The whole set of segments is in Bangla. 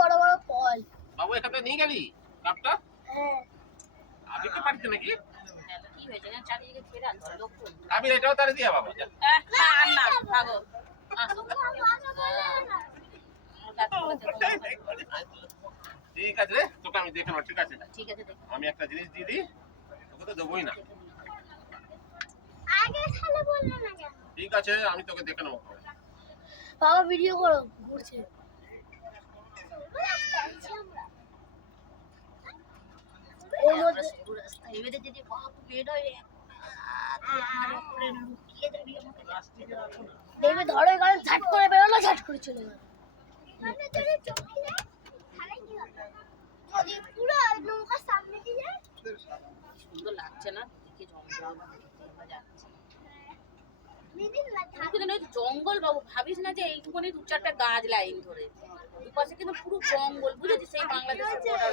বড় বড় ফল। বাবু এখানে নিয়ে গেলি কাপটা? হ্যাঁ। আবি তো পারছে নাকি? কি হয়েছে না চারিদিকে ঘেরা তো লোক। আবি এটাও তারে দিয়া বাবা। না ভাগো আসো ঠিক আছে রে, তোকে আমি দেখে নেব, ঠিক আছে? ঠিক আছে দেখো। আমি একটা জিনিস দিয়ে দিই, তোকে তো দেবই না। আগে খালে বললে না কেন? ঠিক আছে, আমি তোকে দেখে নেবো। বাবা ভিডিও করো, ঘুরছে। ওর মধ্যে এবারে যদি বাপ বের হয় আমার উপরে লুকিয়ে যাবি আমাকে রাস্তায় রাখো না। দেখবে ধরো এখানে ঝাট করে বেরোলো, ঝাট করে চলে গেল। পুরো নৌকার সামনে দিয়ে সুন্দর লাগছে না দিকে জঙ্গল যাচ্ছে জঙ্গল বাবু ভাবিস না যে এইটুকুনি 2-4টা গাছ লাইন ধরে দুপাশে কিন্তু পুরো জঙ্গল বুঝেছিস সেই বাংলাদেশের বর্ডার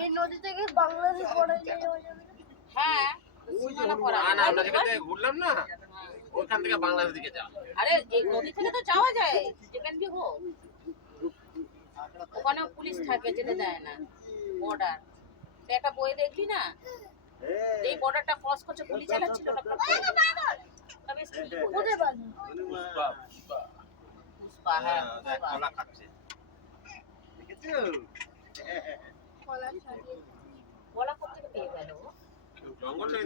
এই নদী থেকে বাংলাদেশ বর্ডার যাওয়া যাবে। হ্যাঁ সীমানা করা না না, আমরা যেখান থেকে ঘুরলাম না, ওখান থেকে বাংলাদেশ দিকে যাও। আরে এই নদী থেকে তো যাওয়া যায় যেখান দিয়ে হোক ওখানে পুলিশ থাকে যেতে দেয় না বর্ডার একটা বই দেখলি না এই বর্ডারটা ক্রস করছে গুলি চালাচ্ছিল না তবে কোথায় পাবো? পুষ্পা, পুষ্পা। পুষ্পা হ্যাঁ দেখ, কলা খাচ্ছে। দেখেছো? বলা করতে পেয়ে গেল জঙ্গল থেকে